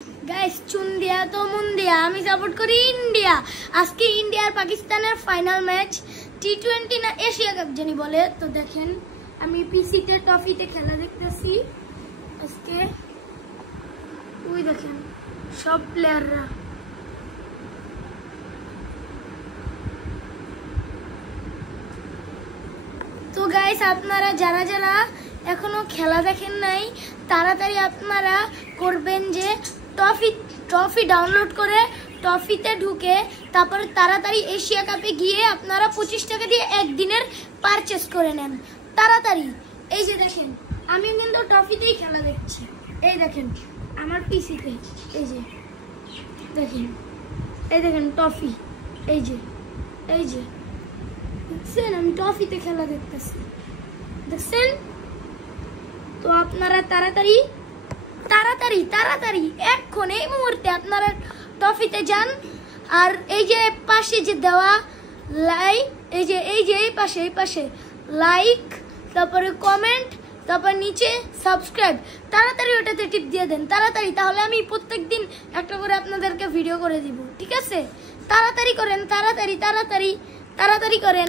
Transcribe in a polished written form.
Guys চুন্ডিয়া তো মুন্ডিয়া আমি support করি ইন্ডিয়া। আজকে ইন্ডিয়া আর পাকিস্তানের ফাইনাল ম্যাচ টি20 না এশিয়া কাপ জানি বলে। তো দেখেন আমি পিসিতে ট্রফিতে খেলা দেখতেছি আজকে। ওই দেখেন সব প্লেয়াররা তো গাইস আপনারা যারা যারা এখনো খেলা দেখেন নাই তাড়াতাড়ি আপনারা করবেন যে ট্রফি ডাউনলোড করে ট্রফিতে ঢুকে তারপরে তাড়াতাড়ি এশিয়া কাপে গিয়ে আপনারা 25 টাকা দিয়ে একদিনের পারচেস করে নেন তাড়াতাড়ি। এই যে দেখেন আমি কিন্তু ট্রফিতেই খেলা দেখছি। এই দেখেন আমার পিসিতে এই যে দেখেন ট্রফি এই যে দেখছেন আমি ট্রফিতে খেলা দেখতেছি দেখছেন। তো আপনারা তাড়াতাড়ি এখন এই মুহূর্তে আপনারা ট্রফিতে যান। আর এই যে পাশে যে দেওয়া লাইক এই পাশে লাইক তারপরে কমেন্ট তারপর নিচে সাবস্ক্রাইব তাড়াতাড়ি ওটাতে টিপ দিয়ে দেন তাড়াতাড়ি, তাহলে আমি প্রত্যেকদিন একটা করে আপনাদেরকে ভিডিও করে দিব। ঠিক আছে তাড়াতাড়ি করেন তাড়াতাড়ি করেন।